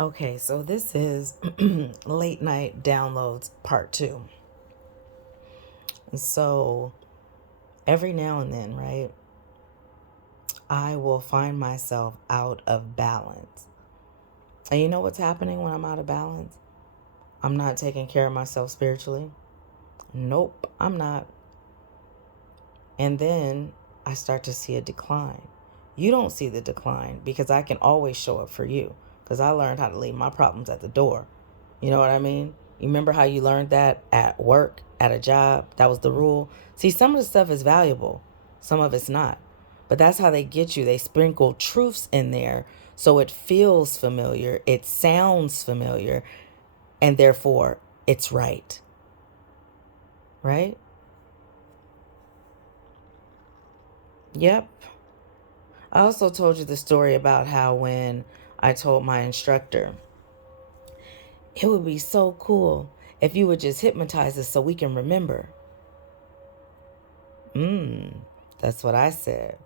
Okay, so this is late night downloads part two. So every now and then, right, I will find myself out of balance. And you know what's happening when I'm out of balance? I'm not taking care of myself spiritually. Nope, I'm not. And then I start to see a decline. You don't see the decline because I can always show up for you because I learned how to leave my problems at the door. You know what I mean? You remember how you learned that at work, at a job? That was the rule. See, some of the stuff is valuable, some of it's not. But that's how they get you. They sprinkle truths in there so it feels familiar, it sounds familiar, and therefore it's right. Right? Yep. I also told you the story about how when I told my instructor, it would be so cool if you would just hypnotize us so we can remember. That's what I said.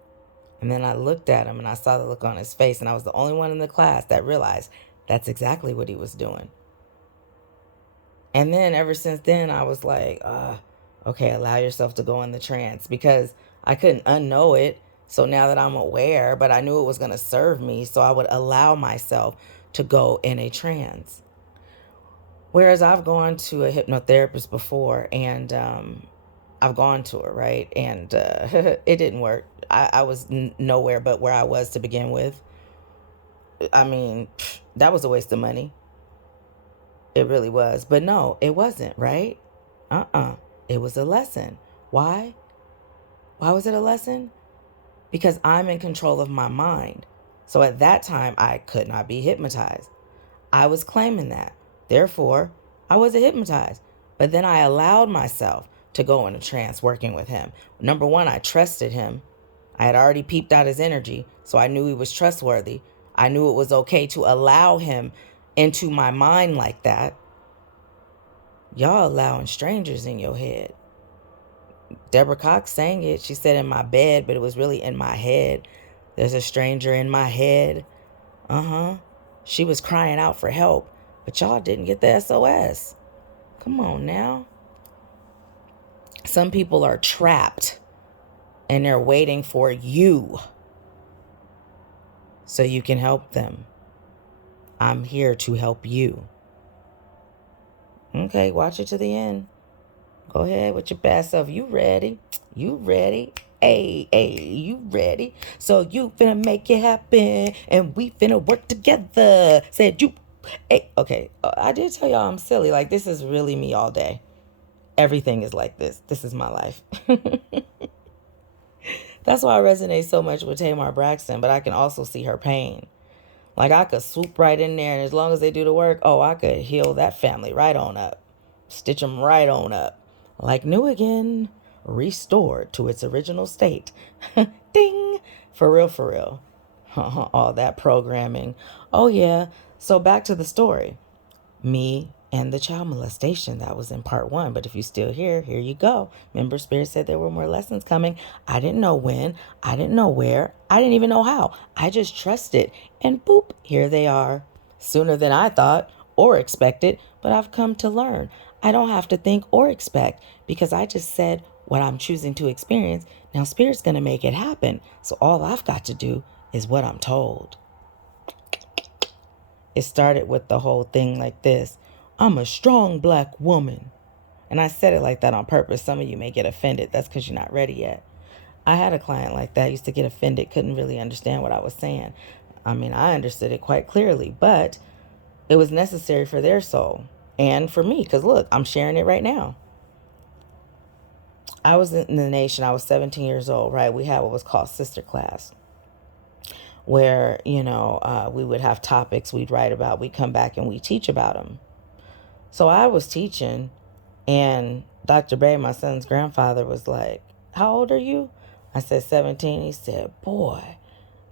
And then I looked at him and I saw the look on his face, and I was the only one in the class that realized that's exactly what he was doing. And then ever since then, I was like, okay, allow yourself to go in the trance because I couldn't unknow it. So now that I'm aware, but I knew it was going to serve me, so I would allow myself to go in a trance. Whereas I've gone to a hypnotherapist before, and I've gone to her, right? And it didn't work. I was nowhere but where I was to begin with. I mean, that was a waste of money. It really was. But no, it wasn't, right? It was a lesson. Why? Why was it a lesson? Because I'm in control of my mind. So at that time, I could not be hypnotized. I was claiming that. Therefore, I wasn't hypnotized. But then I allowed myself to go in a trance working with him. Number one, I trusted him. I had already peeped out his energy, so I knew he was trustworthy. I knew it was okay to allow him into my mind like that. Y'all allowing strangers in your head. Deborah Cox sang it. She said in my bed, but it was really in my head. There's a stranger in my head. She was crying out for help, but y'all didn't get the SOS. Come on now. Some people are trapped and they're waiting for you so you can help them. I'm here to help you. Okay, watch it to the end. Go ahead with your best self. You ready? You ready? Hey, you ready? So you finna make it happen and we finna work together. Said you. Hey, okay. I did tell y'all I'm silly. Like, this is really me all day. Everything is like this. This is my life. That's why I resonate so much with Tamar Braxton, but I can also see her pain. Like, I could swoop right in there, and as long as they do the work, I could heal that family right on up. Stitch them right on up. Like new again, restored to its original state. Ding! For real, for real. All that programming. Oh, yeah. So back to the story. Me and the child molestation. That was in part one. But if you're still here you go. Remember, Spirit said there were more lessons coming. I didn't know when. I didn't know where. I didn't even know how. I just trusted. And boop, here they are. Sooner than I thought or expected. But I've come to learn. I don't have to think or expect because I just said what I'm choosing to experience. Now, Spirit's going to make it happen. So all I've got to do is what I'm told. It started with the whole thing like this. I'm a strong black woman. And I said it like that on purpose. Some of you may get offended. That's because you're not ready yet. I had a client like that. Used to get offended. Couldn't really understand what I was saying. I mean, I understood it quite clearly. But it was necessary for their soul. And for me. Because look, I'm sharing it right now. I was in the nation. I was 17 years old, right? We had what was called sister class, where, we would have topics we'd write about. We'd come back and we'd teach about them. So I was teaching, and Dr. Bay, my son's grandfather, was like, how old are you? I said 17. He said, boy,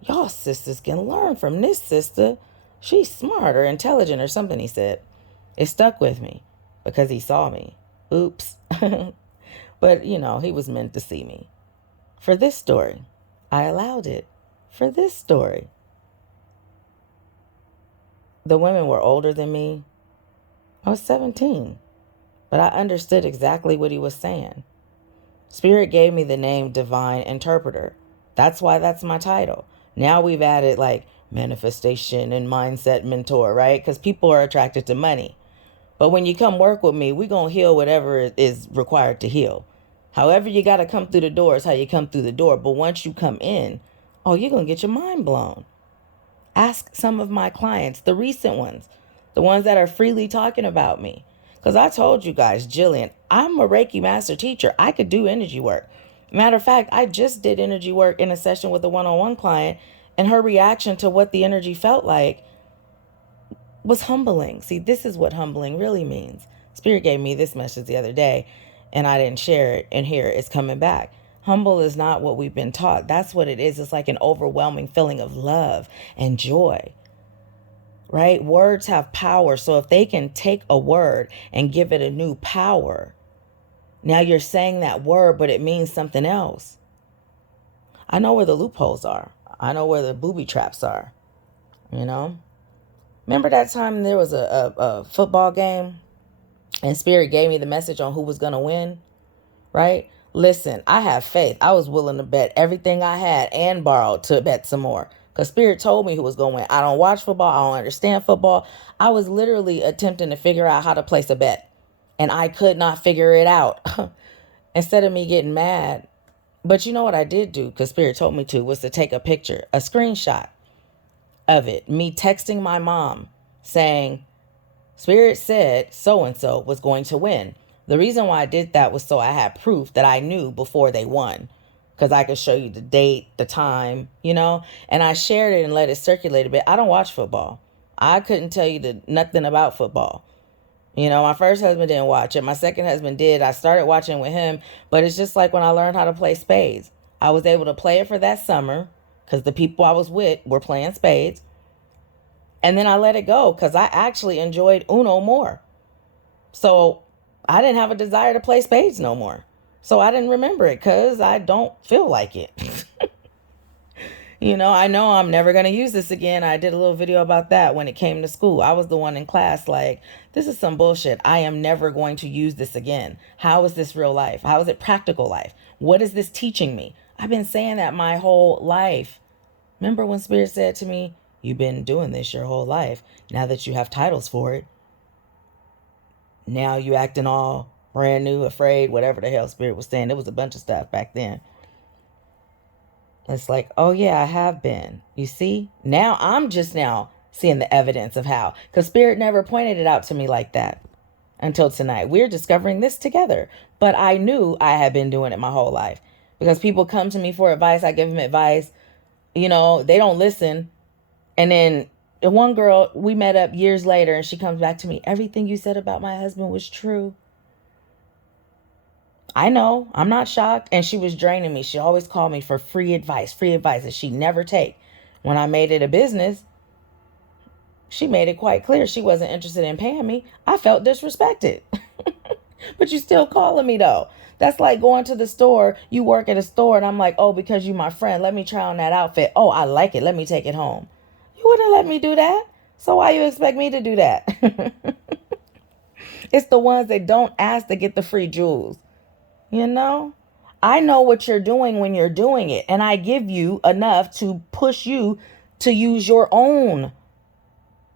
y'all sisters can learn from this sister. She's smart or intelligent or something, he said. It stuck with me because he saw me. Oops. But, he was meant to see me. For this story, I allowed it. For this story, the women were older than me. I was 17, but I understood exactly what he was saying. Spirit gave me the name Divine Interpreter. That's why that's my title. Now we've added like manifestation and mindset mentor, right? Because people are attracted to money. But when you come work with me, we're going to heal whatever is required to heal. However you got to come through the door is how you come through the door. But once you come in, oh, you're going to get your mind blown. Ask some of my clients, the recent ones, the ones that are freely talking about me. Because I told you guys, Gillian, I'm a Reiki master teacher. I could do energy work. Matter of fact, I just did energy work in a session with a one-on-one client, and her reaction to what the energy felt like was humbling. See, this is what humbling really means. Spirit gave me this message the other day, and I didn't share it, and here it's coming back. Humble is not what we've been taught. That's what it is. It's like an overwhelming feeling of love and joy, right? Words have power. So if they can take a word and give it a new power, now you're saying that word, but it means something else. I know where the loopholes are. I know where the booby traps are, you know? Remember that time there was a football game and Spirit gave me the message on who was going to win, right? Listen, I have faith. I was willing to bet everything I had and borrowed to bet some more. Because Spirit told me who was going to win. I don't watch football. I don't understand football. I was literally attempting to figure out how to place a bet. And I could not figure it out. Instead of me getting mad. But you know what I did do, because Spirit told me to, was to take a picture, a screenshot of it. Me texting my mom saying, Spirit said so-and-so was going to win. The reason why I did that was so I had proof that I knew before they won. Because I could show you the date, the time, you know. And I shared it and let it circulate a bit. I don't watch football. I couldn't tell you nothing about football. You know, my first husband didn't watch it. My second husband did. I started watching with him. But it's just like when I learned how to play spades. I was able to play it for that summer because the people I was with were playing spades. And then I let it go because I actually enjoyed Uno more. So I didn't have a desire to play spades no more. So I didn't remember it because I don't feel like it. You know I'm never going to use this again. I did a little video about that when it came to school. I was the one in class like, this is some bullshit. I am never going to use this again. How is this real life? How is it practical life? What is this teaching me? I've been saying that my whole life. Remember when Spirit said to me, you've been doing this your whole life. Now that you have titles for it, now you acting all brand new, afraid, whatever the hell Spirit was saying. There was a bunch of stuff back then. It's like, oh yeah, I have been. You see? Now I'm just now seeing the evidence of how. Because Spirit never pointed it out to me like that until tonight. We're discovering this together. But I knew I had been doing it my whole life. Because people come to me for advice. I give them advice. You know, they don't listen. And then the one girl, we met up years later and she comes back to me. Everything you said about my husband was true. I know, I'm not shocked. And she was draining me. She always called me for free advice that she'd never take. When I made it a business, she made it quite clear she wasn't interested in paying me. I felt disrespected. But you still calling me though. That's like going to the store. You work at a store and I'm like, oh, because you my friend, let me try on that outfit. Oh, I like it. Let me take it home. You wouldn't let me do that. So why you expect me to do that? It's the ones that don't ask to get the free jewels. You know, I know what you're doing when you're doing it. And I give you enough to push you to use your own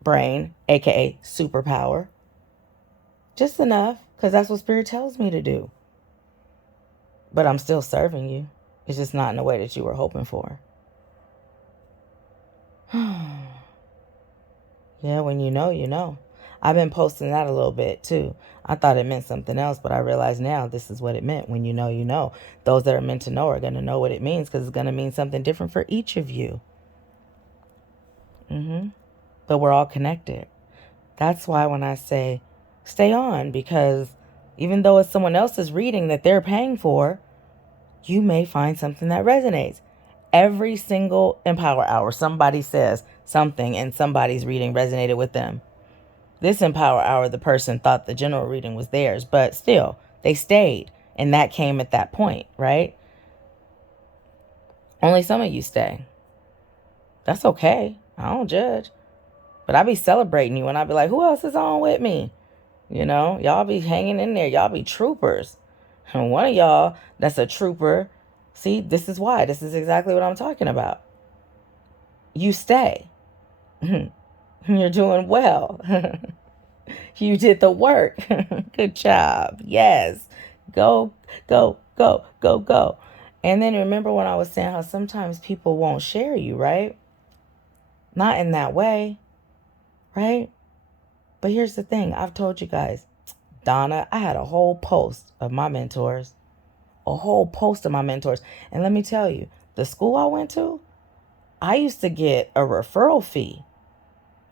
brain, aka superpower. Just enough, because that's what Spirit tells me to do. But I'm still serving you. It's just not in the way that you were hoping for. Yeah, when you know, you know. I've been posting that a little bit too. I thought it meant something else, but I realize now this is what it meant. When you know, you know. Those that are meant to know are going to know what it means because it's going to mean something different for each of you. But we're all connected. That's why when I say stay on, because even though it's someone else's reading that they're paying for, you may find something that resonates. Every single Empower Hour, somebody says something and somebody's reading resonated with them. This Empower Hour, the person thought the general reading was theirs, but still, they stayed. And that came at that point, right? Only some of you stay. That's okay. I don't judge. But I be celebrating you and I be like, who else is on with me? You know, y'all be hanging in there. Y'all be troopers. And one of y'all that's a trooper, see, this is why. This is exactly what I'm talking about. You stay. You're doing well. You did the work. Good job. Yes. Go, go, go, go, go. And then remember when I was saying how sometimes people won't share you, right? Not in that way, right? But here's the thing. I've told you guys, Donna, I had a whole post of my mentors. A whole post of my mentors. And let me tell you, the school I went to, I used to get a referral fee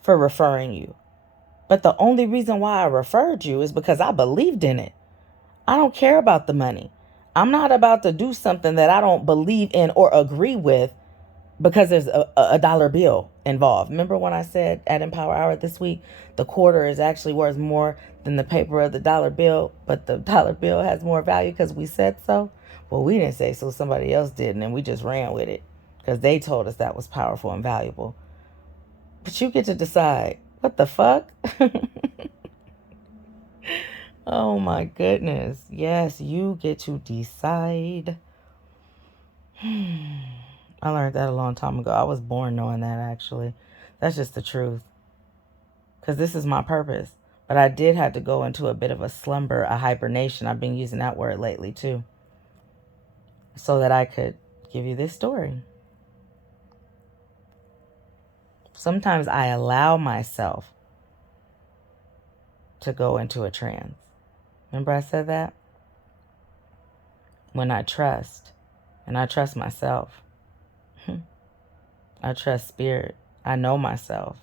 for referring you. But the only reason why I referred you is because I believed in it. I don't care about the money. I'm not about to do something that I don't believe in or agree with because there's a dollar bill involved. Remember when I said at Empower Hour this week, the quarter is actually worth more than the paper of the dollar bill, but the dollar bill has more value because we said so? Well, we didn't say so, somebody else did, and then we just ran with it because they told us that was powerful and valuable. But you get to decide. What the fuck? Oh my goodness. Yes, you get to decide. I learned that a long time ago. I was born knowing that, actually. That's just the truth. Because this is my purpose. But I did have to go into a bit of a slumber, a hibernation. I've been using that word lately, too. So that I could give you this story. Sometimes I allow myself to go into a trance. Remember I said that? When I trust. And I trust myself. I trust spirit. I know myself.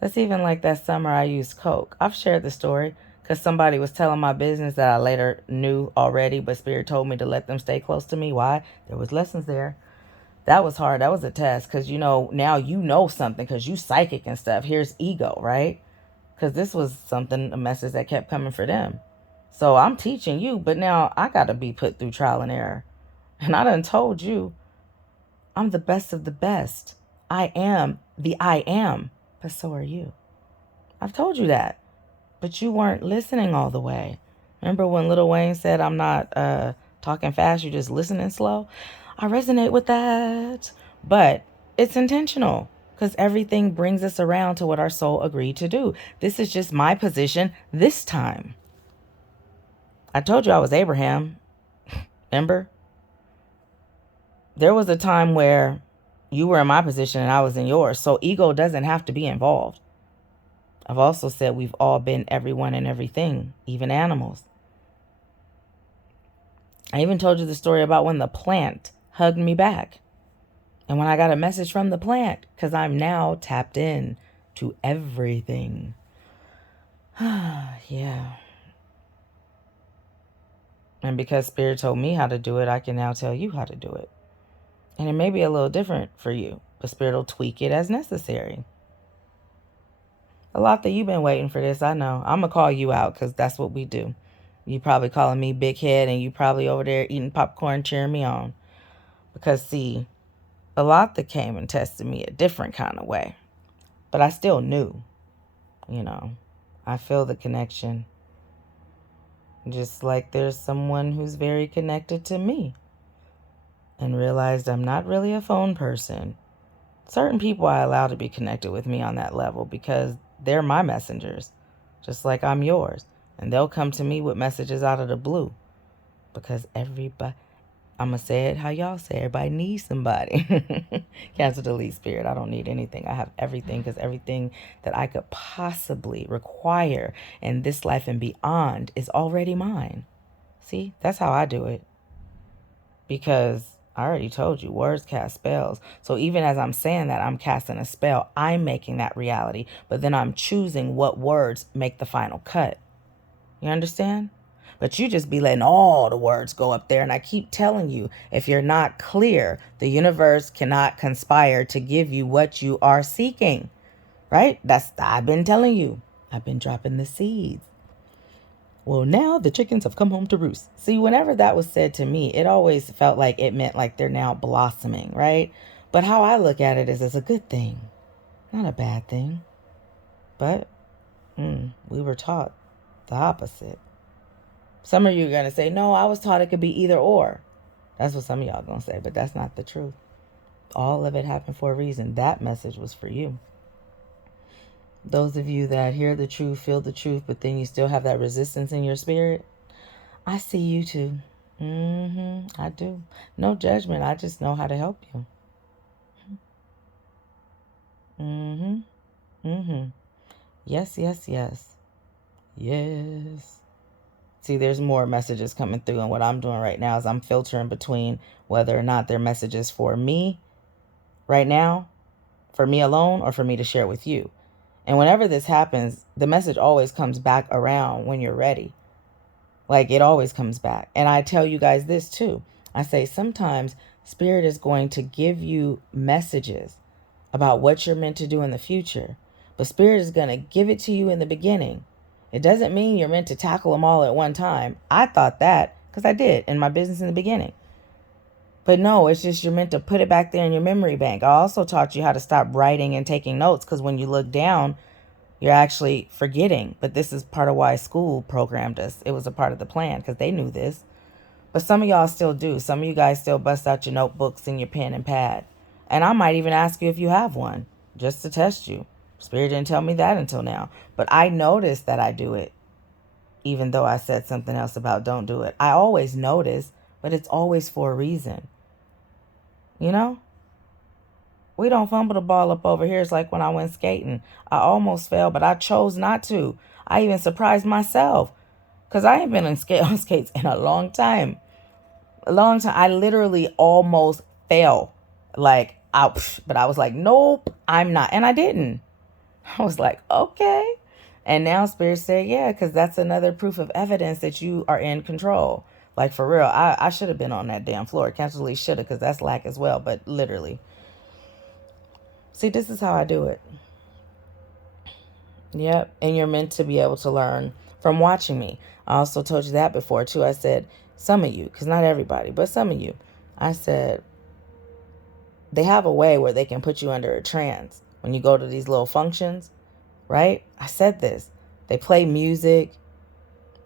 That's even like that summer I used coke. I've shared the story because somebody was telling my business that I later knew already, but spirit told me to let them stay close to me. Why? There was lessons there. That was hard. That was a test because, you know, now you know something because you psychic and stuff. Here's ego, right? Because this was something, a message that kept coming for them. So I'm teaching you, but now I got to be put through trial and error. And I done told you, I'm the best of the best. I am the I am, but so are you. I've told you that, but you weren't listening all the way. Remember when Lil Wayne said, I'm not talking fast, you're just listening slow? I resonate with that, but it's intentional because everything brings us around to what our soul agreed to do. This is just my position this time. I told you I was Abraham. Remember? There was a time where you were in my position and I was in yours. So ego doesn't have to be involved. I've also said we've all been everyone and everything, even animals. I even told you the story about when the plant hugged me back. And when I got a message from the plant, because I'm now tapped in to everything. Yeah. And because Spirit told me how to do it, I can now tell you how to do it. And it may be a little different for you, but Spirit will tweak it as necessary. A lot that you've been waiting for this, I know. I'm going to call you out because that's what we do. You probably calling me big head and you probably over there eating popcorn cheering me on. Because, see, a lot that came and tested me a different kind of way. But I still knew, you know. I feel the connection. Just like there's someone who's very connected to me. And realized I'm not really a phone person. Certain people I allow to be connected with me on that level because they're my messengers, just like I'm yours. And they'll come to me with messages out of the blue because everybody, I'm going to say it how y'all say, everybody needs somebody. Cancel delete spirit. I don't need anything. I have everything because everything that I could possibly require in this life and beyond is already mine. See, that's how I do it. Because I already told you, words cast spells. So even as I'm saying that, I'm casting a spell. I'm making that reality. But then I'm choosing what words make the final cut. You understand? But you just be letting all the words go up there. And I keep telling you, if you're not clear, the universe cannot conspire to give you what you are seeking. Right? I've been telling you. I've been dropping the seeds. Well, now the chickens have come home to roost. See, whenever that was said to me, it always felt like it meant like they're now blossoming, right? But how I look at it is as a good thing, not a bad thing. But we were taught the opposite. Some of you are going to say, no, I was taught it could be either or. That's what some of y'all going to say, but that's not the truth. All of it happened for a reason. That message was for you. Those of you that hear the truth, feel the truth, but then you still have that resistance in your spirit, I see you too. I do. No judgment. I just know how to help you. Yes, yes, yes. Yes. See, there's more messages coming through, and what I'm doing right now is I'm filtering between whether or not they're messages for me right now, for me alone, or for me to share with you. And whenever this happens, the message always comes back around when you're ready. Like, it always comes back. And I tell you guys this too. I say sometimes Spirit is going to give you messages about what you're meant to do in the future. But Spirit is going to give it to you in the beginning. It doesn't mean you're meant to tackle them all at one time. I thought that because I did in my business in the beginning. But no, it's just you're meant to put it back there in your memory bank. I also taught you how to stop writing and taking notes, because when you look down, you're actually forgetting. But this is part of why school programmed us. It was a part of the plan because they knew this. But some of y'all still do. Some of you guys still bust out your notebooks and your pen and pad. And I might even ask you if you have one, just to test you. Spirit didn't tell me that until now. But I noticed that I do it, even though I said something else about don't do it. I always notice, but it's always for a reason. You know? We don't fumble the ball up over here. It's like when I went skating. I almost fell, but I chose not to. I even surprised myself, because I ain't been on skates in a long time. A long time. I literally almost fell. Like, ouch. But I was like, nope, I'm not. And I didn't. I was like, okay. And now Spirit said, yeah, because that's another proof of evidence that you are in control. Like, for real, I should have been on that damn floor. Casually should have, because that's lack as well. But literally. See, this is how I do it. Yep. And you're meant to be able to learn from watching me. I also told you that before, too. I said, some of you, because not everybody, but some of you, I said, they have a way where they can put you under a trance when you go to these little functions, right? I said this. They play music.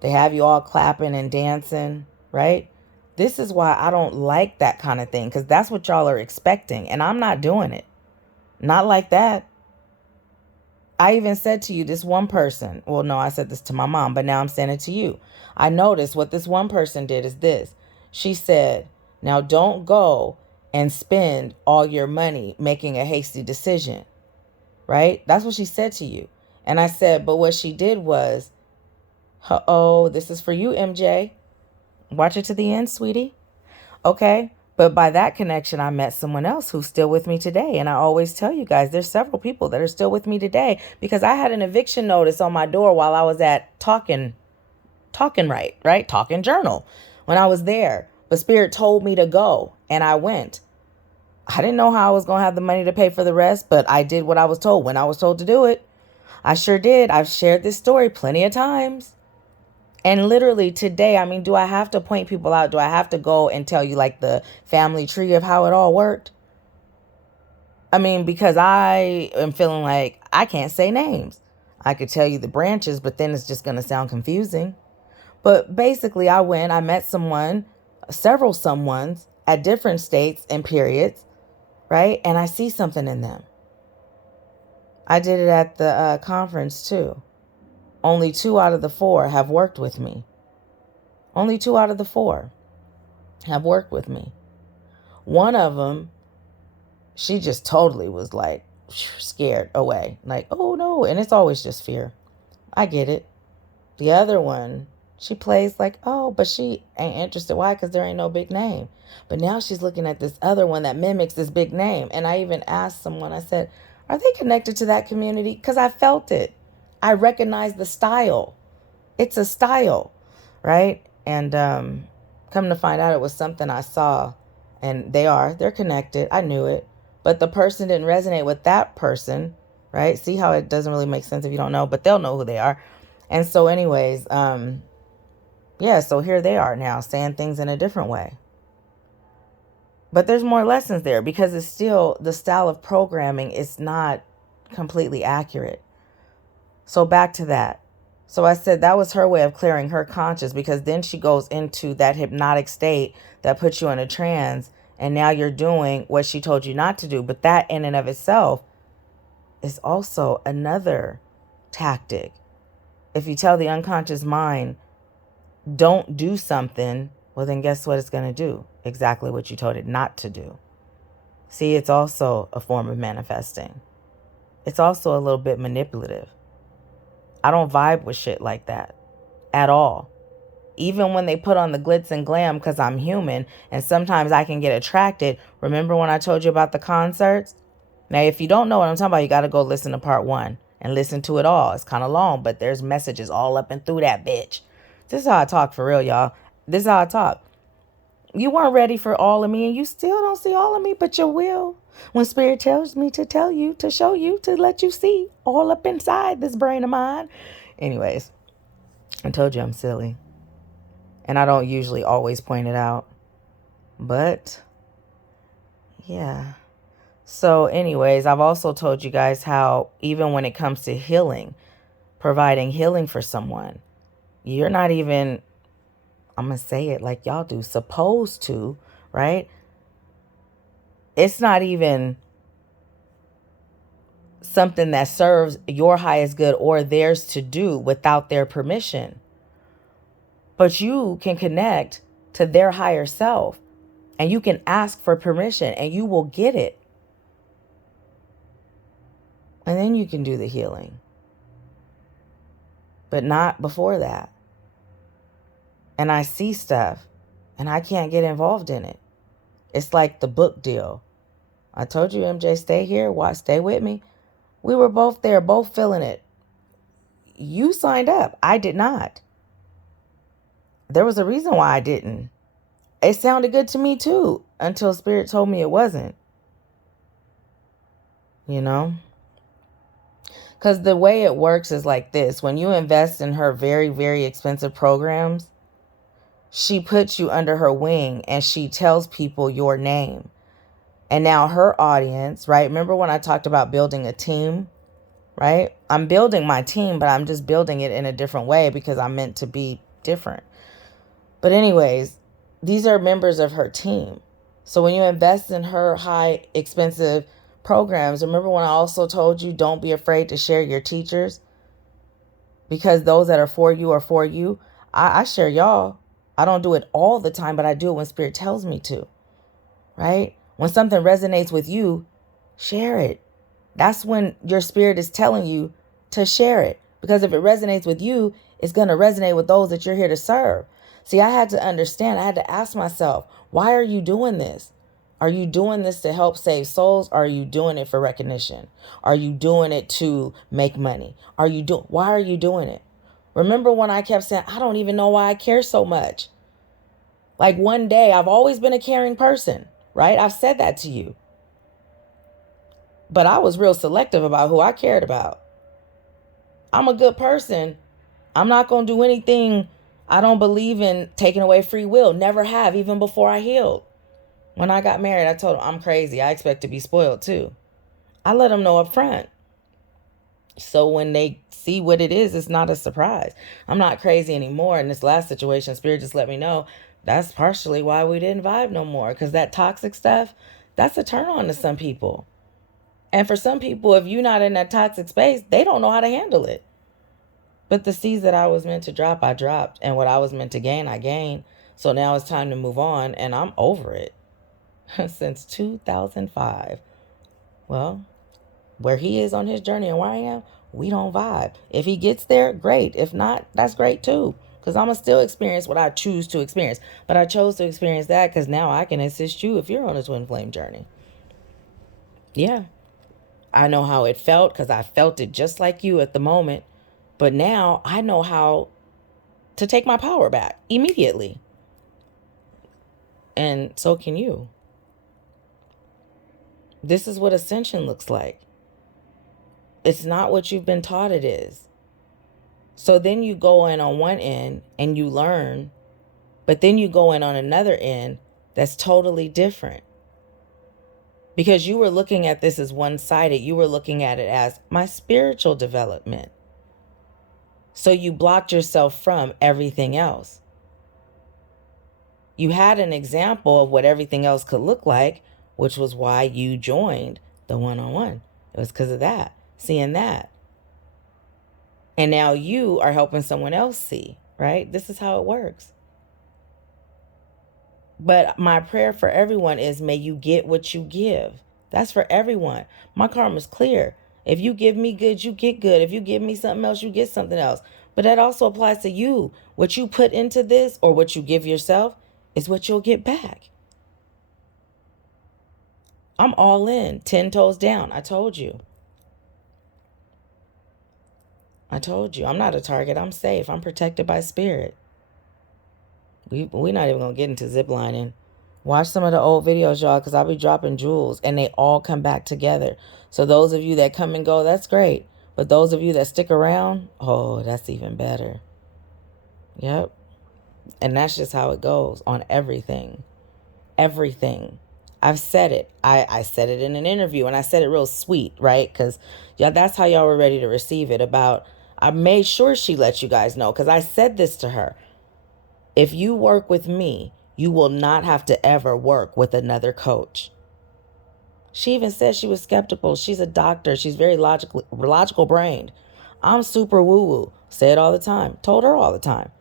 They have you all clapping and dancing, right? This is why I don't like that kind of thing, because that's what y'all are expecting, and I'm not doing it. Not like that. I even said to you, this one person, well, no, I said this to my mom, but now I'm saying it to you. I noticed what this one person did is this. She said, now don't go and spend all your money making a hasty decision, right? That's what she said to you. And I said, but what she did was, oh, this is for you, MJ. Watch it to the end, sweetie. Okay. But by that connection, I met someone else who's still with me today. And I always tell you guys, there's several people that are still with me today, because I had an eviction notice on my door while I was at Talking right? Talking Journal when I was there. But Spirit told me to go, and I went. I didn't know how I was going to have the money to pay for the rest, but I did what I was told when I was told to do it. I sure did. I've shared this story plenty of times. And literally today, I mean, do I have to point people out? Do I have to go and tell you like the family tree of how it all worked? I mean, because I am feeling like I can't say names. I could tell you the branches, but then it's just going to sound confusing. But basically, I met someone, several someones at different states and periods, right? And I see something in them. I did it at the conference too. Only 2 out of the 4 have worked with me. Only 2 out of the 4 have worked with me. One of them, she just totally was like scared away. Like, oh no. And it's always just fear. I get it. The other one, she plays like, oh, but she ain't interested. Why? Because there ain't no big name. But now she's looking at this other one that mimics this big name. And I even asked someone, I said, are they connected to that community? Because I felt it. I recognize the style. It's a style, right? And come to find out, it was something I saw. And they're connected. I knew it. But the person didn't resonate with that person, right? See how it doesn't really make sense if you don't know, but they'll know who they are. And so anyways, yeah, so here they are now saying things in a different way. But there's more lessons there, because it's still the style of programming is not completely accurate. So back to that. So I said that was her way of clearing her conscience, because then she goes into that hypnotic state that puts you in a trance, and now you're doing what she told you not to do. But that in and of itself is also another tactic. If you tell the unconscious mind, don't do something, well, then guess what it's going to do? Exactly what you told it not to do. See, it's also a form of manifesting. It's also a little bit manipulative. I don't vibe with shit like that at all. Even when they put on the glitz and glam, because I'm human and sometimes I can get attracted. Remember when I told you about the concerts? Now, if you don't know what I'm talking about, you got to go listen to part 1 and listen to it all. It's kind of long, but there's messages all up and through that bitch. This is how I talk for real, y'all. This is how I talk. You weren't ready for all of me, and you still don't see all of me, but you will. When Spirit tells me to tell you, to show you, to let you see all up inside this brain of mine. Anyways, I told you I'm silly. And I don't usually always point it out. But, yeah. So anyways, I've also told you guys how even when it comes to healing, providing healing for someone, you're not even, I'm going to say it like y'all do, supposed to, right? It's not even something that serves your highest good or theirs to do without their permission. But you can connect to their higher self and you can ask for permission and you will get it. And then you can do the healing. But not before that. And I see stuff and I can't get involved in it. It's like the book deal. I told you, MJ, stay here. Watch, stay with me. We were both there, both feeling it. You signed up. I did not. There was a reason why I didn't. It sounded good to me too, until Spirit told me it wasn't. You know? Because the way it works is like this. When you invest in her very, very expensive programs, she puts you under her wing and she tells people your name. And now her audience, right? Remember when I talked about building a team, right? I'm building my team, but I'm just building it in a different way because I'm meant to be different. But anyways, these are members of her team. So when you invest in her high expensive programs, remember when I also told you don't be afraid to share your teachers? Because those that are for you are for you. I share y'all. I don't do it all the time, but I do it when Spirit tells me to, right? When something resonates with you, share it. That's when your spirit is telling you to share it. Because if it resonates with you, it's going to resonate with those that you're here to serve. See, I had to understand. I had to ask myself, why are you doing this? Are you doing this to help save souls? Or are you doing it for recognition? Are you doing it to make money? Why are you doing it? Remember when I kept saying, I don't even know why I care so much. Like one day, I've always been a caring person, right? I've said that to you. But I was real selective about who I cared about. I'm a good person. I'm not going to do anything. I don't believe in taking away free will. Never have, even before I healed. When I got married, I told them I'm crazy. I expect to be spoiled too. I let them know up front. So when they see what it is, it's not a surprise. I'm not crazy anymore. In this last situation, Spirit just let me know that's partially why we didn't vibe no more. Because that toxic stuff, that's a turn on to some people. And for some people, if you're not in that toxic space, they don't know how to handle it. But the seeds that I was meant to drop, I dropped. And what I was meant to gain, I gained. So now it's time to move on. And I'm over it. Since 2005. Well, where he is on his journey and where I am, we don't vibe. If he gets there, great. If not, that's great too. Because I'm going to still experience what I choose to experience. But I chose to experience that because now I can assist you if you're on a twin flame journey. Yeah. I know how it felt because I felt it just like you at the moment. But now I know how to take my power back immediately. And so can you. This is what ascension looks like. It's not what you've been taught it is. So then you go in on one end and you learn, but then you go in on another end that's totally different. Because you were looking at this as one-sided. You were looking at it as my spiritual development. So you blocked yourself from everything else. You had an example of what everything else could look like, which was why you joined the one-on-one. It was because of that, seeing that. And now you are helping someone else see, right? This is how it works. But my prayer for everyone is, may you get what you give. That's for everyone. My karma's clear. If you give me good, you get good. If you give me something else, you get something else. But that also applies to you. What you put into this or what you give yourself is what you'll get back. I'm all in, 10 toes down. I told you. I'm not a target. I'm safe. I'm protected by spirit. We're not even going to get into ziplining. Watch some of the old videos, y'all, because I'll be dropping jewels and they all come back together. So those of you that come and go, that's great. But those of you that stick around, oh, that's even better. Yep. And that's just how it goes on everything. Everything. I've said it. I said it in an interview and I said it real sweet, right? Because yeah, that's how y'all were ready to receive it. I made sure she let you guys know, because I said this to her. If you work with me, you will not have to ever work with another coach. She even said she was skeptical. She's a doctor. She's very logical brained. I'm super woo-woo. Say it all the time. Told her all the time.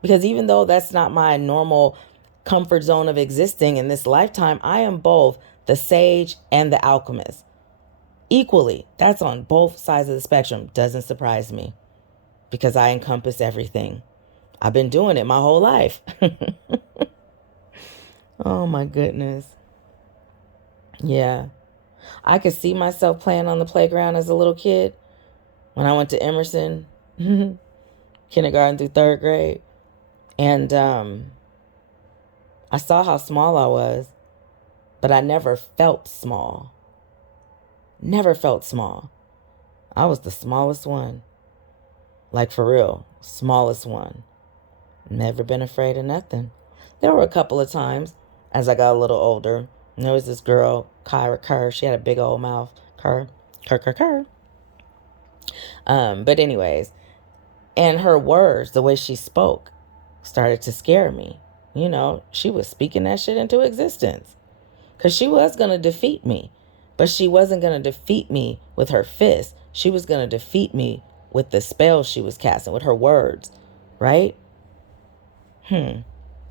Because even though that's not my normal comfort zone of existing in this lifetime, I am both the sage and the alchemist. Equally. That's on both sides of the spectrum. Doesn't surprise me, because I encompass everything. I've been doing it my whole life. Oh my goodness. Yeah. I could see myself playing on the playground as a little kid when I went to Emerson, kindergarten through third grade. And I saw how small I was, but I never felt small. Never felt small. I was the smallest one. Like, for real, smallest one. Never been afraid of nothing. There were a couple of times as I got a little older. And there was this girl, Kyra Kerr. She had a big old mouth. Kerr. But anyways, and her words, the way she spoke, started to scare me. You know, she was speaking that shit into existence. Because she was going to defeat me. But she wasn't going to defeat me with her fist. She was going to defeat me with the spells she was casting, with her words. Right? And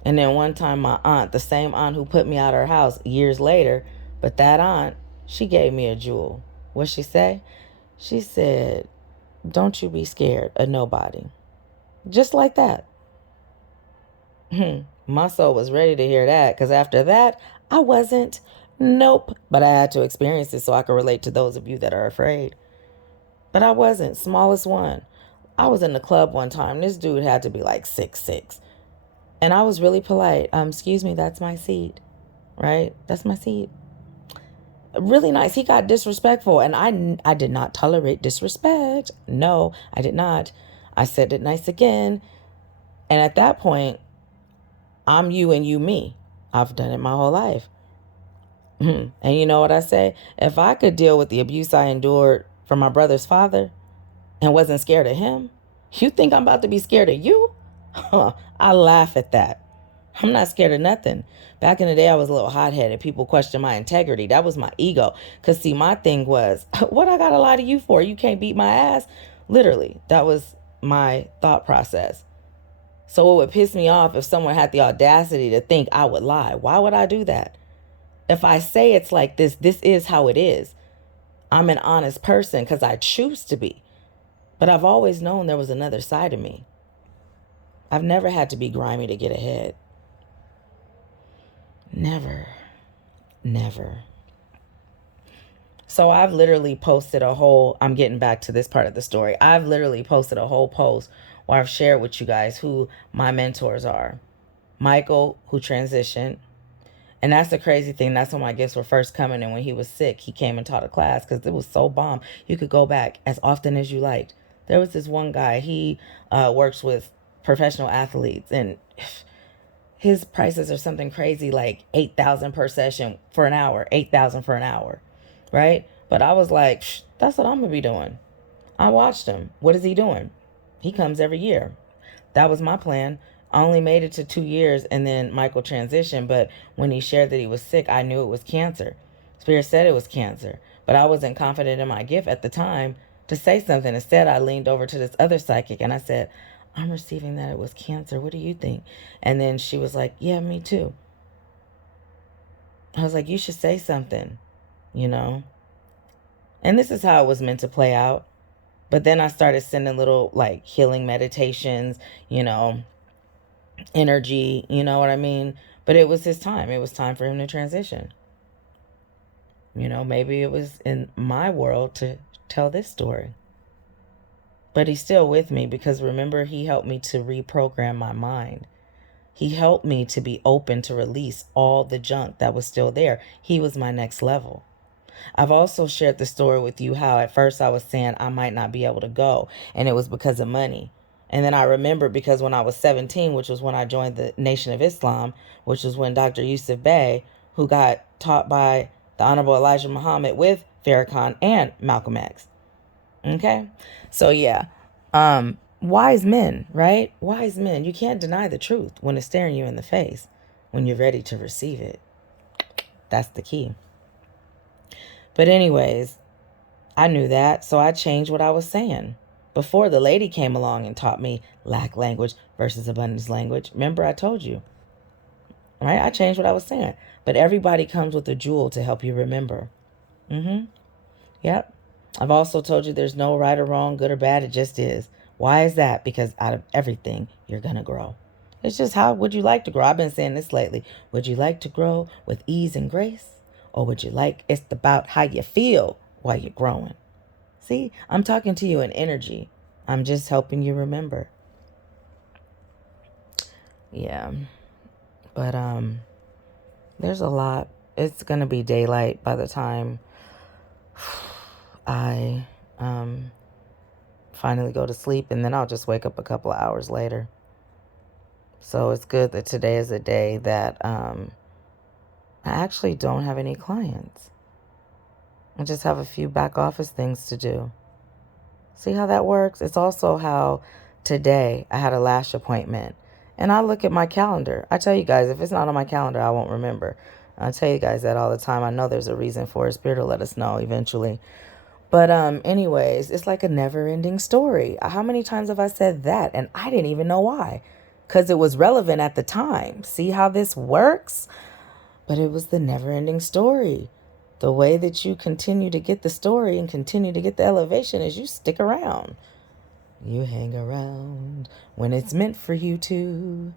then one time my aunt, the same aunt who put me out of her house years later, but that aunt, she gave me a jewel. What'd she say? She said, don't you be scared of nobody. Just like that. My soul was ready to hear that, because after that, I wasn't. Nope. But I had to experience it so I could relate to those of you that are afraid. But I wasn't. Smallest one. I was in the club one time. This dude had to be like 6'6". And I was really polite. Excuse me, that's my seat. Right? That's my seat. Really nice. He got disrespectful. And I did not tolerate disrespect. No, I did not. I said it nice again. And at that point, I'm you and you me. I've done it my whole life. And you know what I say? If I could deal with the abuse I endured from my brother's father and wasn't scared of him, you think I'm about to be scared of you? I laugh at that. I'm not scared of nothing. Back in the day, I was a little hot-headed. People questioned my integrity. That was my ego. Because, see, my thing was, what I got to lie to you for? You can't beat my ass? Literally, that was my thought process. So it would piss me off if someone had the audacity to think I would lie. Why would I do that? If I say it's like this is how it is. I'm an honest person because I choose to be. But I've always known there was another side of me. I've never had to be grimy to get ahead. Never. So I've literally posted I'm getting back to this part of the story. I've literally posted a whole post where I've shared with you guys who my mentors are. Michael, who transitioned. And that's the crazy thing. That's when my gifts were first coming. And when he was sick, he came and taught a class because it was so bomb. You could go back as often as you liked. There was this one guy. He works with professional athletes. And his prices are something crazy like $8,000 per session for an hour. $8,000 for an hour. Right? But I was like, that's what I'm going to be doing. I watched him. What is he doing? He comes every year. That was my plan. I only made it to 2 years, and then Michael transitioned. But when he shared that he was sick, I knew it was cancer. Spirit said it was cancer, but I wasn't confident in my gift at the time to say something. Instead, I leaned over to this other psychic and I said, I'm receiving that it was cancer. What do you think? And then she was like, yeah, me too. I was like, you should say something, you know? And this is how it was meant to play out. But then I started sending little like healing meditations, you know, energy, you know what I mean? But it was his time. It was time for him to transition. You know, maybe it was in my world to tell this story. But he's still with me because remember, he helped me to reprogram my mind. He helped me to be open to release all the junk that was still there. He was my next level. I've also shared the story with you how at first I was saying I might not be able to go, and it was because of money. And then I remember because when I was 17, which was when I joined the Nation of Islam, which was when Dr. Yusuf Bey, who got taught by the Honorable Elijah Muhammad with Farrakhan and Malcolm X. Okay? So yeah, wise men, right? Wise men. You can't deny the truth when it's staring you in the face when you're ready to receive it. That's the key. But anyways, I knew that, so I changed what I was saying. Before the lady came along and taught me lack language versus abundance language. Remember I told you, right? I changed what I was saying. But everybody comes with a jewel to help you remember. Yep. I've also told you there's no right or wrong, good or bad. It just is. Why is that? Because out of everything, you're going to grow. It's just how would you like to grow? I've been saying this lately. Would you like to grow with ease and grace? Or would you like, it's about how you feel while you're growing. See, I'm talking to you in energy. I'm just helping you remember. Yeah. But there's a lot. It's going to be daylight by the time I finally go to sleep, and then I'll just wake up a couple of hours later. So it's good that today is a day that I actually don't have any clients. I just have a few back office things to do. See how that works? It's also how today I had a lash appointment. And I look at my calendar. I tell you guys, if it's not on my calendar, I won't remember. I tell you guys that all the time. I know there's a reason for it. Spirit will let us know eventually. But anyways, it's like a never-ending story. How many times have I said that? And I didn't even know why. Because it was relevant at the time. See how this works? But it was the never-ending story. The way that you continue to get the story and continue to get the elevation is you stick around. You hang around when it's meant for you to.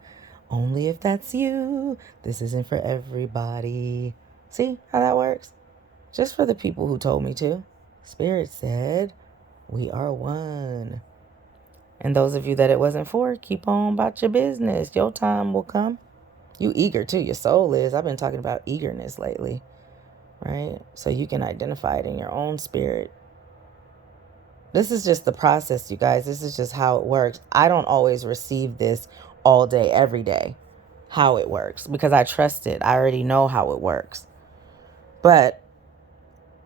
Only if that's you. This isn't for everybody. See how that works? Just for the people who told me to. Spirit said, we are one. And those of you that it wasn't for, keep on about your business. Your time will come. You eager too. Your soul is. I've been talking about eagerness lately. Right? So you can identify it in your own spirit. This is just the process, you guys. This is just how it works. I don't always receive this all day, every day, how it works, because I trust it. I already know how it works. But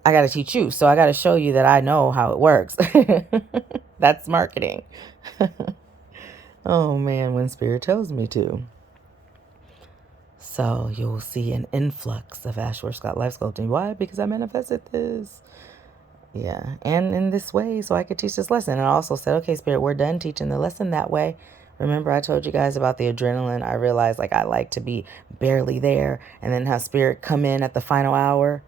I got to teach you. So I got to show you that I know how it works. That's marketing. Oh, man, when Spirit tells me to. So you'll see an influx of AshworthScott life sculpting. Why? Because I manifested this. Yeah. And in this way, so I could teach this lesson. And I also said, okay, Spirit, we're done teaching the lesson that way. Remember I told you guys about the adrenaline. I realized like I like to be barely there and then have Spirit come in at the final hour.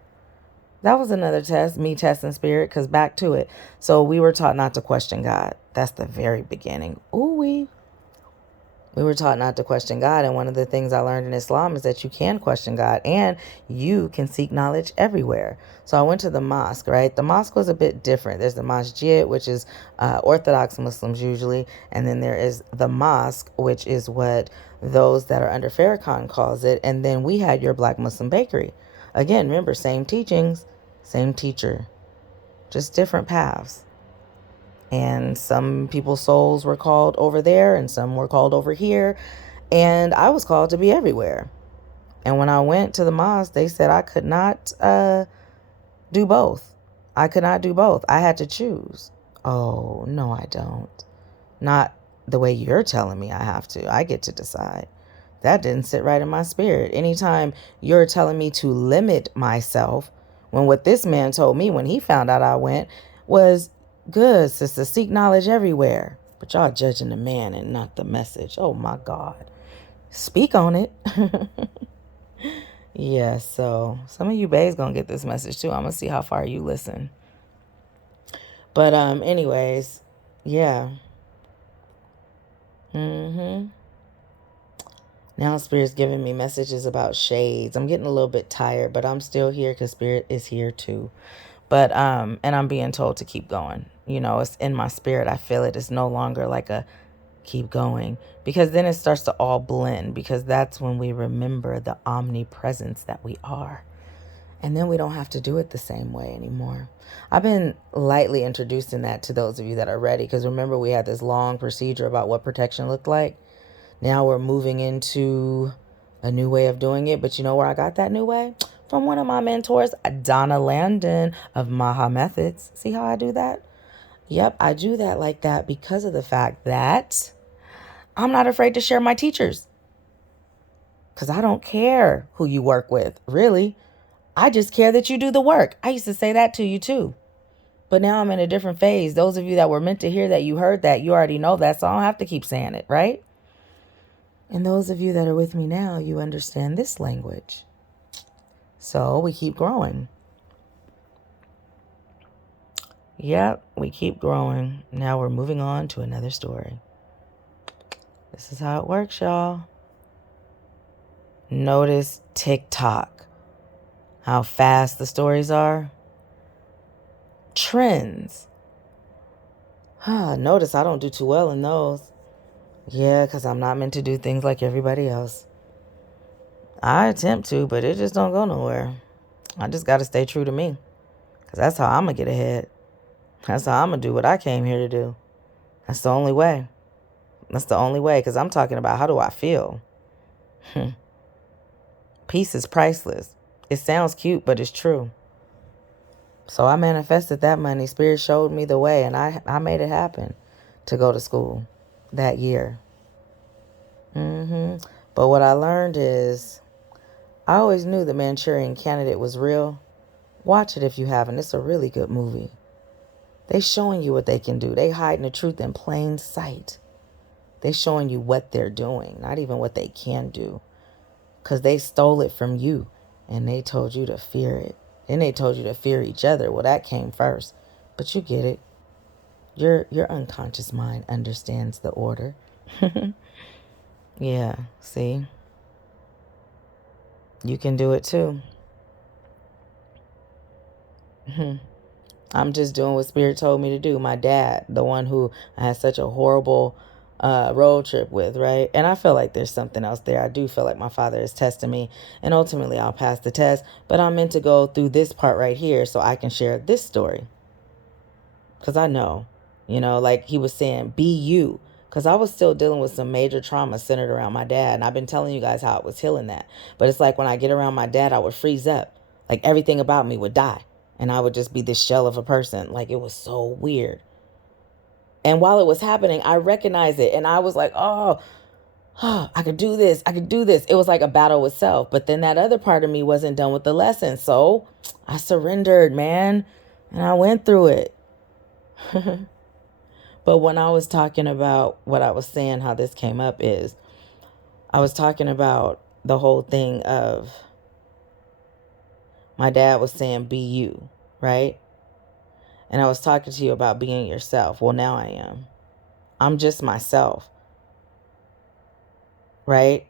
That was another test, me testing Spirit, because back to it. So we were taught not to question God. That's the very beginning. We were taught not to question God, and one of the things I learned in Islam is that you can question God, and you can seek knowledge everywhere. So I went to the mosque, right? The mosque was a bit different. There's the masjid, which is Orthodox Muslims usually, and then there is the mosque, which is what those that are under Farrakhan calls it, and then we had your Black Muslim bakery. Again, remember, same teachings, same teacher, just different paths. And some people's souls were called over there and some were called over here. And I was called to be everywhere. And when I went to the mosque, they said I could not do both. I could not do both. I had to choose. Oh, no, I don't. not the way you're telling me I have to. I get to decide. That didn't sit right in my spirit. Anytime you're telling me to limit myself, when what this man told me when he found out I went was, good, sister, seek knowledge everywhere. But y'all judging the man and not the message. Oh my God. Speak on it. Yeah, so some of you babes gonna get this message too. I'm gonna see how far you listen. But anyways, yeah. Now Spirit's giving me messages about shades. I'm getting a little bit tired, but I'm still here because Spirit is here too. But and I'm being told to keep going. You know, it's in my spirit. I feel it. It's no longer like a keep going, because then it starts to all blend, because that's when we remember the omnipresence that we are. And then we don't have to do it the same way anymore. I've been lightly introducing that to those of you that are ready, because remember we had this long procedure about what protection looked like. Now we're moving into a new way of doing it. But you know where I got that new way? From one of my mentors, Donna Landon of Maha Methods. See how I do that? Yep, I do that like that because of the fact that I'm not afraid to share my teachers. Because I don't care who you work with, really. I just care that you do the work. I used to say that to you too. But now I'm in a different phase. Those of you that were meant to hear that, you heard that, you already know that, so I don't have to keep saying it, right? And those of you that are with me now, you understand this language. So we keep growing. Yep, we keep growing. Now we're moving on to another story. This is how it works, y'all. Notice TikTok. How fast the stories are. Trends. Notice I don't do too well in those. Yeah, because I'm not meant to do things like everybody else. I attempt to, but it just don't go nowhere. I just got to stay true to me. Because that's how I'm going to get ahead. That's how I'm going to do what I came here to do. That's the only way. That's the only way, because I'm talking about how do I feel. Peace is priceless. It sounds cute, but it's true. So I manifested that money. Spirit showed me the way, and I made it happen to go to school that year. But what I learned is I always knew the Manchurian Candidate was real. Watch it if you haven't. It's a really good movie. They showing you what they can do. They hiding the truth in plain sight. They showing you what they're doing, not even what they can do. Because they stole it from you, and they told you to fear it. Then they told you to fear each other. Well, that came first. But you get it. Your unconscious mind understands the order. Yeah, see? You can do it too. I'm just doing what Spirit told me to do. My dad, the one who I had such a horrible road trip with, right? And I feel like there's something else there. I do feel like my father is testing me, and ultimately I'll pass the test. But I'm meant to go through this part right here so I can share this story. Because I know, like he was saying, be you. Because I was still dealing with some major trauma centered around my dad. And I've been telling you guys how it was healing that. But it's like when I get around my dad, I would freeze up. Like everything about me would die. And I would just be this shell of a person. Like it was so weird. And while it was happening, I recognized it. And I was like, oh, I could do this. I could do this. It was like a battle with self. But then that other part of me wasn't done with the lesson. So I surrendered, man. And I went through it. But when I was talking about what I was saying, how this came up is I was talking about the whole thing of my dad was saying, be you, right? And I was talking to you about being yourself. Well, now I am. I'm just myself, right?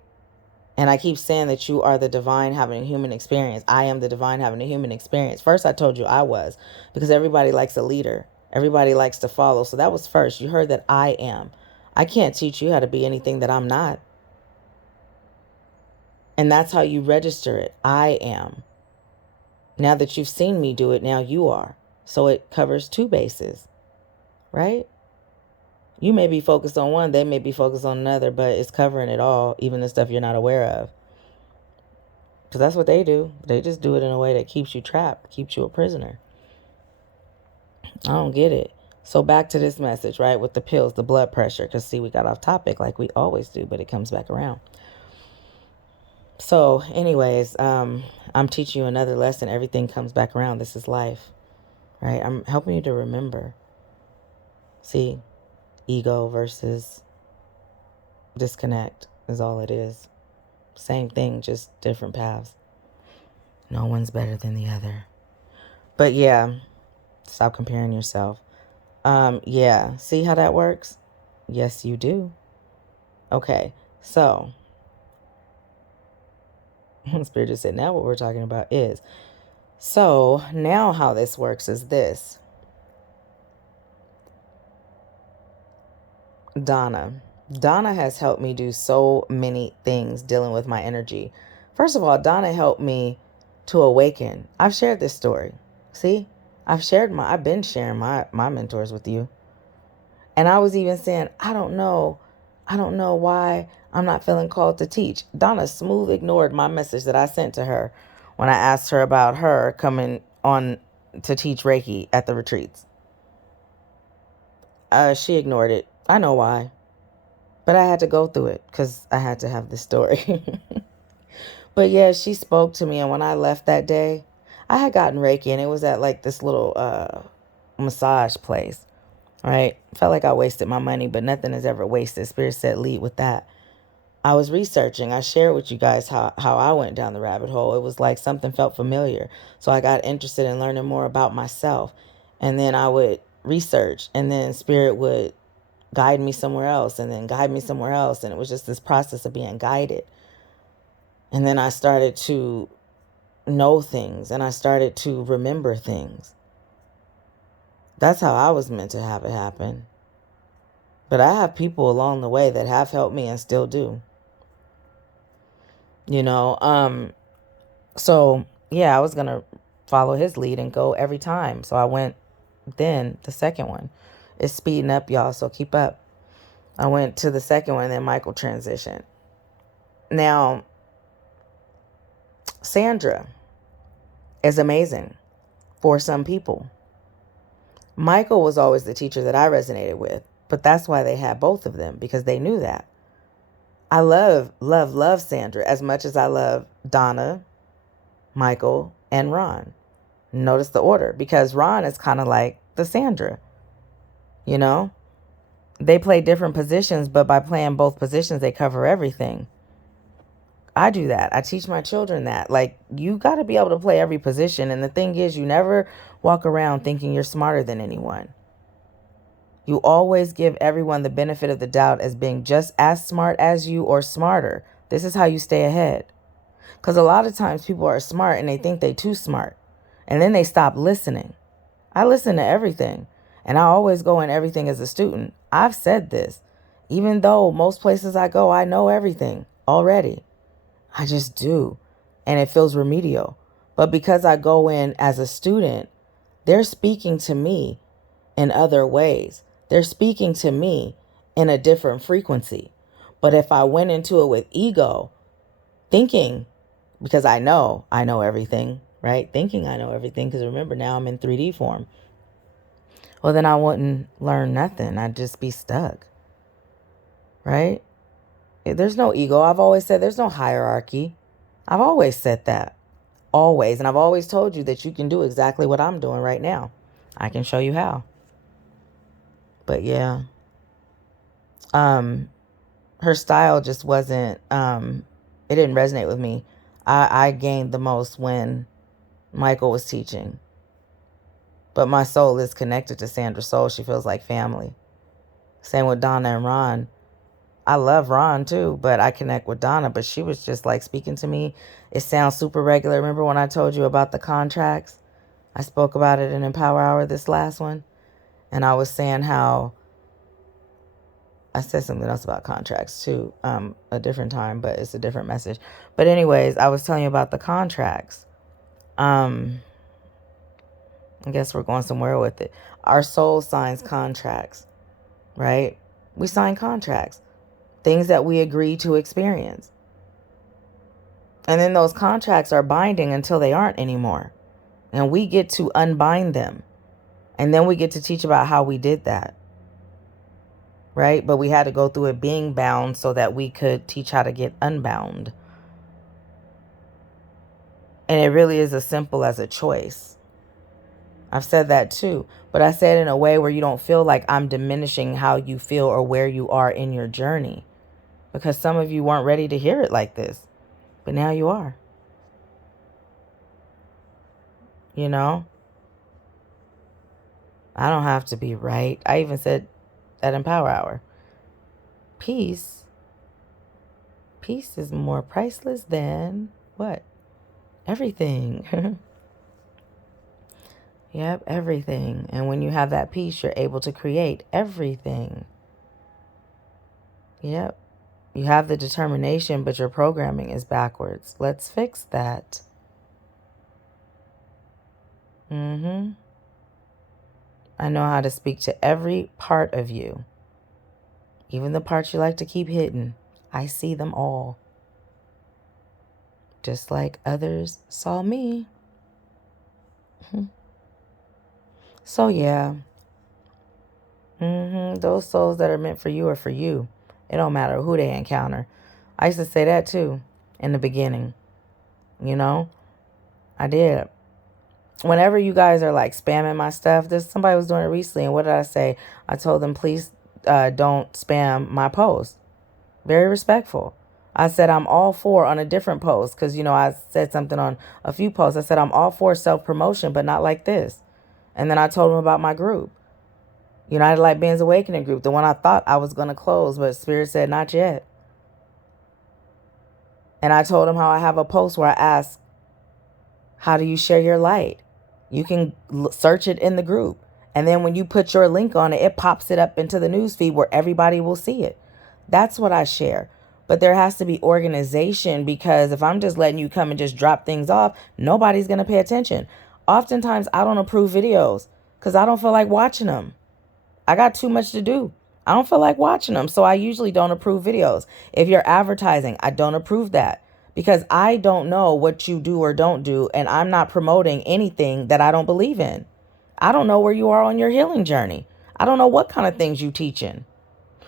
And I keep saying that you are the divine having a human experience. I am the divine having a human experience. First, I told you I was, because everybody likes a leader. Everybody likes to follow. So that was first. You heard that I am. I can't teach you how to be anything that I'm not. And that's how you register it. I am. Now that you've seen me do it, now you are. So it covers two bases, right? You may be focused on one, they may be focused on another, but it's covering it all, even the stuff you're not aware of. Because that's what they do. They just do it in a way that keeps you trapped, keeps you a prisoner. I don't get it. So back to this message, right? With the pills, the blood pressure. Because see, we got off topic like we always do, but it comes back around. So anyways, I'm teaching you another lesson. Everything comes back around. This is life, right? I'm helping you to remember. See, ego versus disconnect is all it is. Same thing, just different paths. No one's better than the other. But yeah, stop comparing yourself. Yeah, see how that works? Yes, you do. Okay, so Spirit just said, now what we're talking about is, so now how this works is this. Donna has helped me do so many things dealing with my energy. First of all, Donna helped me to awaken. I've shared this story. See, I've been sharing my mentors with you. And I was even saying, I don't know why I'm not feeling called to teach. Donna smooth ignored my message that I sent to her when I asked her about her coming on to teach Reiki at the retreats. She ignored it. I know why. But I had to go through it because I had to have this story. But yeah, she spoke to me. And when I left that day, I had gotten Reiki and it was at like this little massage place. Right? Felt like I wasted my money, but nothing is ever wasted. Spirit said lead with that. I was researching. I shared with you guys how I went down the rabbit hole. It was like something felt familiar. So I got interested in learning more about myself. And then I would research. And then Spirit would guide me somewhere else. And then guide me somewhere else. And it was just this process of being guided. And then I started to know things. And I started to remember things. That's how I was meant to have it happen. But I have people along the way that have helped me and still do. You know, so yeah, I was going to follow his lead and go every time. So I went then the second one. It's speeding up, y'all, so keep up. I went to the second one and then Michael transitioned. Now, Sandra is amazing for some people. Michael was always the teacher that I resonated with, but that's why they had both of them, because they knew that. I love Sandra as much as I love Donna, Michael, and Ron. Notice the order, because Ron is kind of like the Sandra. You know? They play different positions, but by playing both positions, they cover everything. I do that. I teach my children that. Like, you got to be able to play every position. And the thing is, you never walk around thinking you're smarter than anyone. You always give everyone the benefit of the doubt as being just as smart as you or smarter. This is how you stay ahead. Because a lot of times people are smart and they think they're too smart. And then they stop listening. I listen to everything. And I always go in everything as a student. I've said this. Even though most places I go, I know everything already. I just do. And it feels remedial. But because I go in as a student, they're speaking to me in other ways. They're speaking to me in a different frequency. But if I went into it with ego, thinking, because I know everything, right? Thinking I know everything, because remember, now I'm in 3D form. Well, then I wouldn't learn nothing. I'd just be stuck, right? There's no ego. I've always said there's no hierarchy. I've always said that. Always. And I've always told you that you can do exactly what I'm doing right now. I can show you how. But yeah. Her style just wasn't, it didn't resonate with me. I gained the most when Michael was teaching. But my soul is connected to Sandra's soul. She feels like family. Same with Donna and Ron. I love Ron too, but I connect with Donna. But she was just like speaking to me. It sounds super regular. Remember when I told you about the contracts? I spoke about it in Empower Hour, this last one. And I was saying how I said something else about contracts too, a different time, but it's a different message. But anyways, I was telling you about the contracts. I guess we're going somewhere with it. Our soul signs contracts, right? We sign contracts, things that we agree to experience. And then those contracts are binding until they aren't anymore. And we get to unbind them. And then we get to teach about how we did that, right? But we had to go through it being bound so that we could teach how to get unbound. And it really is as simple as a choice. I've said that too, but I said it in a way where you don't feel like I'm diminishing how you feel or where you are in your journey, because some of you weren't ready to hear it like this, but now you are. You know, I don't have to be right. I even said that in Power Hour. Peace is more priceless than what? Everything. Yep, everything. And when you have that peace, you're able to create everything. Yep. You have the determination, but your programming is backwards. Let's fix that. I know how to speak to every part of you. Even the parts you like to keep hidden. I see them all. Just like others saw me. So yeah. Those souls that are meant for you are for you. It don't matter who they encounter. I used to say that too in the beginning. You know? I did. Whenever you guys are like spamming my stuff, somebody was doing it recently, and what did I say? I told them, please don't spam my post. Very respectful. I said I'm all for on a different post, because, you know, I said something on a few posts. I said I'm all for self-promotion, but not like this. And then I told them about my group. United Light Beings Awakening group, the one I thought I was going to close, but Spirit said not yet. And I told them how I have a post where I ask, how do you share your light? You can search it in the group. And then when you put your link on it, it pops it up into the newsfeed where everybody will see it. That's what I share. But there has to be organization, because if I'm just letting you come and just drop things off, nobody's going to pay attention. Oftentimes, I don't approve videos because I don't feel like watching them. I got too much to do. I don't feel like watching them. So I usually don't approve videos. If you're advertising, I don't approve that, because I don't know what you do or don't do. And I'm not promoting anything that I don't believe in. I don't know where you are on your healing journey. I don't know what kind of things you teaching.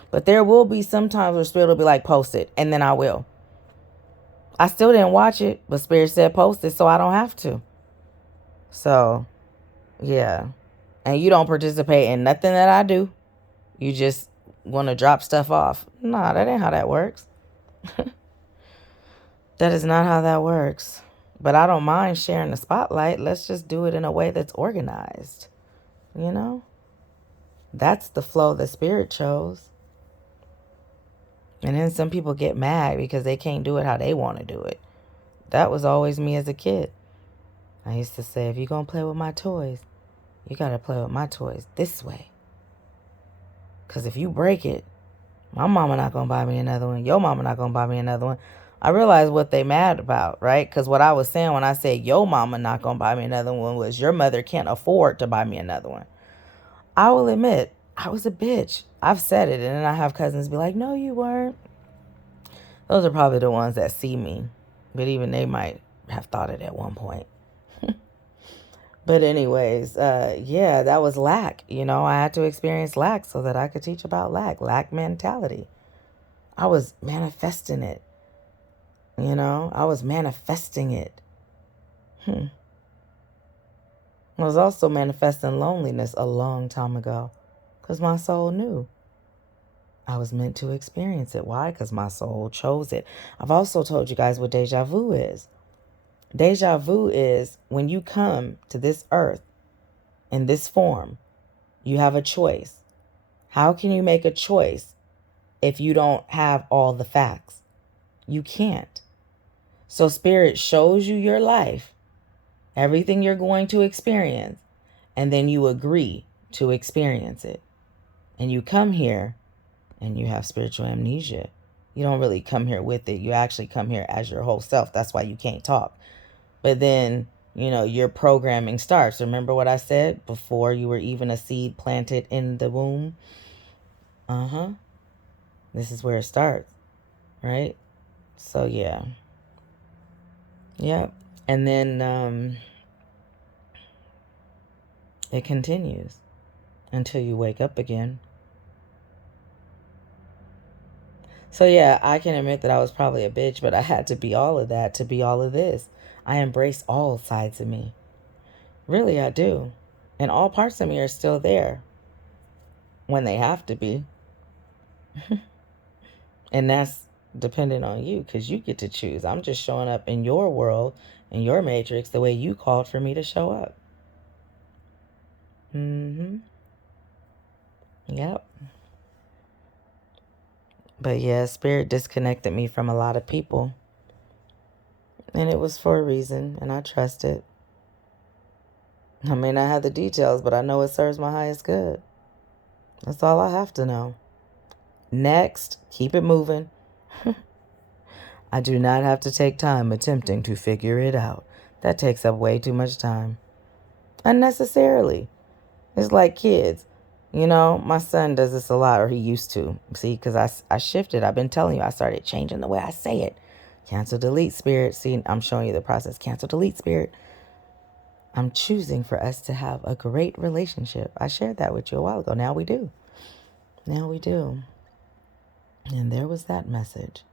But there will be some times where Spirit will be like, post it. And then I will. I still didn't watch it, but Spirit said post it, so I don't have to. So, yeah. And you don't participate in nothing that I do. You just want to drop stuff off. Nah, that ain't how that works. That is not how that works. But I don't mind sharing the spotlight. Let's just do it in a way that's organized. You know? That's the flow the Spirit chose. And then some people get mad because they can't do it how they want to do it. That was always me as a kid. I used to say, if you're going to play with my toys, you got to play with my toys this way. Because if you break it, my mama not going to buy me another one. Your mama not going to buy me another one. I realized what they mad about, right? Because what I was saying when I said your mama not going to buy me another one was your mother can't afford to buy me another one. I will admit, I was a bitch. I've said it. And then I have cousins be like, no, you weren't. Those are probably the ones that see me. But even they might have thought it at one point. But anyways, yeah, that was lack. You know, I had to experience lack so that I could teach about lack mentality. I was manifesting it. You know, I was manifesting it. I was also manifesting loneliness a long time ago, because my soul knew I was meant to experience it. Why? Because my soul chose it. I've also told you guys what deja vu is. Deja vu is when you come to this earth in this form, you have a choice. How can you make a choice if you don't have all the facts? You can't. So Spirit shows you your life, everything you're going to experience, and then you agree to experience it. And you come here and you have spiritual amnesia. You don't really come here with it. You actually come here as your whole self. That's why you can't talk. But then, you know, your programming starts. Remember what I said before you were even a seed planted in the womb? This is where it starts, right? So, yeah. Yep. And then It continues until you wake up again. So yeah, I can admit that I was probably a bitch, but I had to be all of that to be all of this. I embrace all sides of me. Really, I do. And all parts of me are still there when they have to be. And that's dependent on you because you get to choose. I'm just showing up in your world, in your matrix, the way you called for me to show up. Mm-hmm. Yep. But yeah, spirit disconnected me from a lot of people. And it was for a reason, and I trust it. I may not have the details, but I know it serves my highest good. That's all I have to know. Next, keep it moving. I do not have to take time attempting to figure it out. That takes up way too much time. Unnecessarily. It's like kids. You know, my son does this a lot, or he used to. See, because I shifted. I've been telling you, I started changing the way I say it. Cancel, delete, spirit. See, I'm showing you the process. Cancel, delete, spirit. I'm choosing for us to have a great relationship. I shared that with you a while ago. Now we do. Now we do. And there was that message.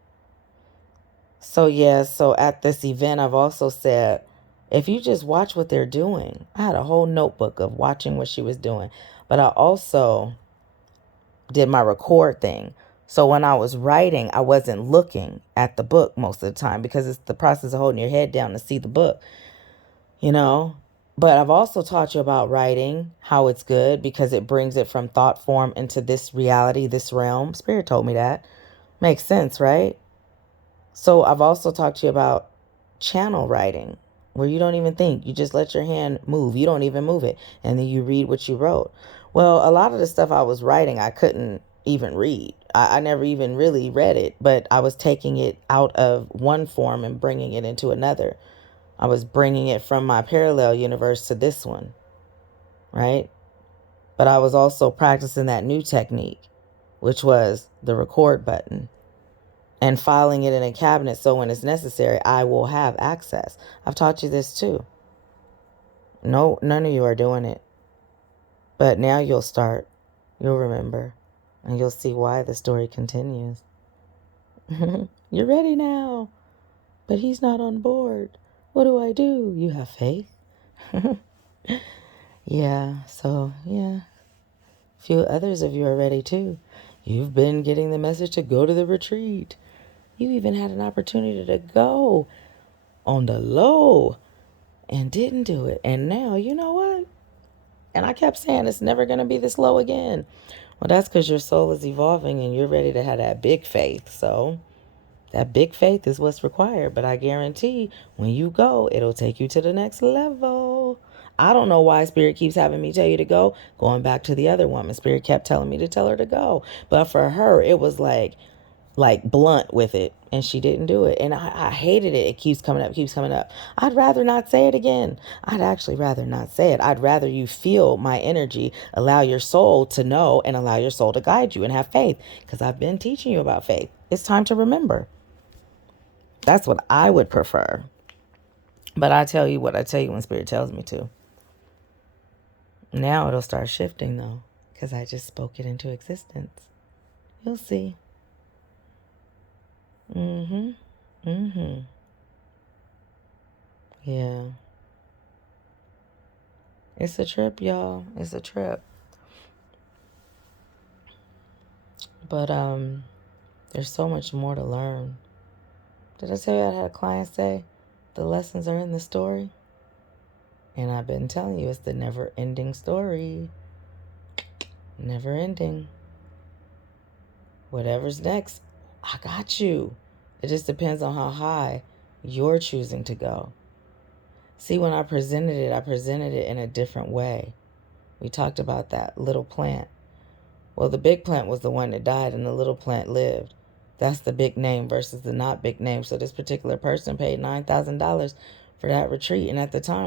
So, yeah, so at this event, I've also said, if you just watch what they're doing, I had a whole notebook of watching what she was doing. But I also did my record thing. So when I was writing, I wasn't looking at the book most of the time because it's the process of holding your head down to see the book, you know. But I've also taught you about writing, how it's good because it brings it from thought form into this reality, this realm. Spirit told me that. Makes sense, right? So I've also talked to you about channel writing, where you don't even think. You just let your hand move. You don't even move it. And then you read what you wrote. Well, a lot of the stuff I was writing, I couldn't even read. I never even really read it, but I was taking it out of one form and bringing it into another. I was bringing it from my parallel universe to this one, right? But I was also practicing that new technique, which was the record button and filing it in a cabinet so when it's necessary, I will have access. I've taught you this too. No, none of you are doing it. But now you'll start. You'll remember. And you'll see why the story continues. You're ready now. But he's not on board. What do I do? You have faith. Yeah, so, yeah. A few others of you are ready too. You've been getting the message to go to the retreat. You even had an opportunity to go on the low and didn't do it. And now, you know what? And I kept saying it's never going to be this low again. Well, that's because your soul is evolving and you're ready to have that big faith. So that big faith is what's required. But I guarantee when you go, it'll take you to the next level. I don't know why Spirit keeps having me tell you to go. Going back to the other woman, Spirit kept telling me to tell her to go. But for her, it was like blunt with it, and she didn't do it. And I hated it. It keeps coming up, keeps coming up. I'd rather not say it again. I'd actually rather not say it. I'd rather you feel my energy, allow your soul to know, and allow your soul to guide you and have faith, because I've been teaching you about faith. It's time to remember. That's what I would prefer. But I tell you what I tell you when Spirit tells me to. Now it'll start shifting, though, because I just spoke it into existence. You'll see. Yeah. It's a trip, y'all. It's a trip. But there's so much more to learn. Did I tell you I had a client say the lessons are in the story? And I've been telling you it's the never-ending story. Never ending. Whatever's next, I got you. It just depends on how high you're choosing to go. See, when I presented it in a different way. We talked about that little plant. Well, the big plant was the one that died and the little plant lived. That's the big name versus the not big name. So this particular person paid $9,000 for that retreat. And at the time,